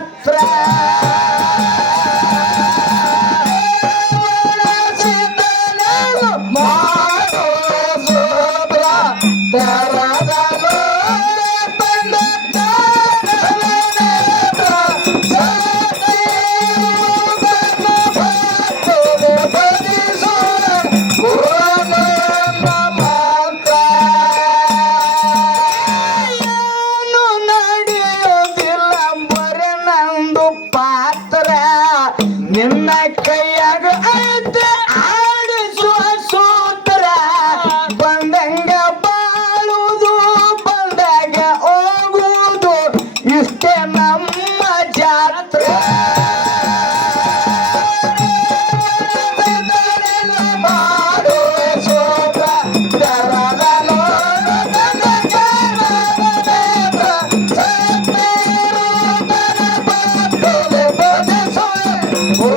atrás. In my train.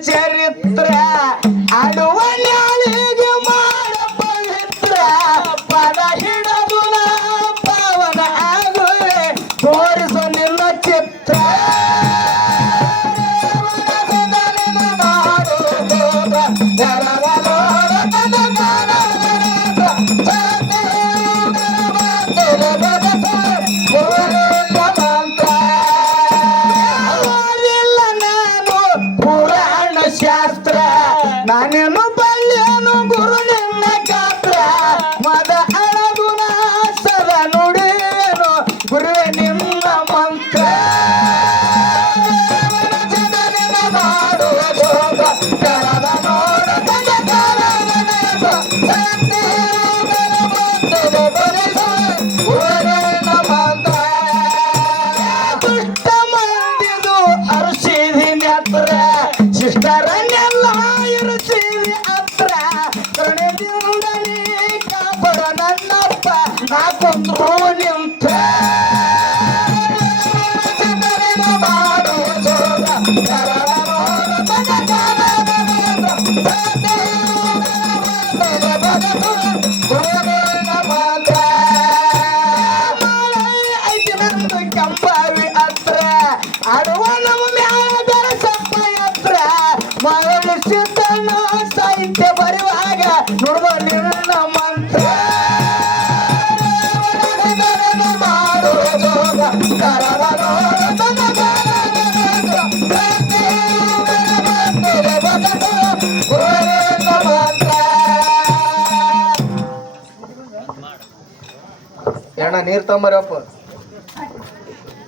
ಚರಿತ್ರ ಅಡುವ ಮಾಡ ಪವಿತ್ರ ಪದ ಹಿಡದು ಪಾವನ ಆಗುವೆ ತೋರಿಸ ನಾನೇನು ಬಲ್ಲೇನು ಗುರು ನಿನ್ನ ಗಾತ್ರ. ಮದ ಅಳಗುಣ ಸರ ನುಡಿಯೇನು, ಗುರುವೆ ನಿಮ್ಮ ಮಂತ್ರ. ಮಾಡುವ ಯೋಗ ಕರದ ನೋಡದ ಕಾರಣ ಬಂದು ಬರೆದ Bye-bye. നീർത്തമ്പരപ്പ്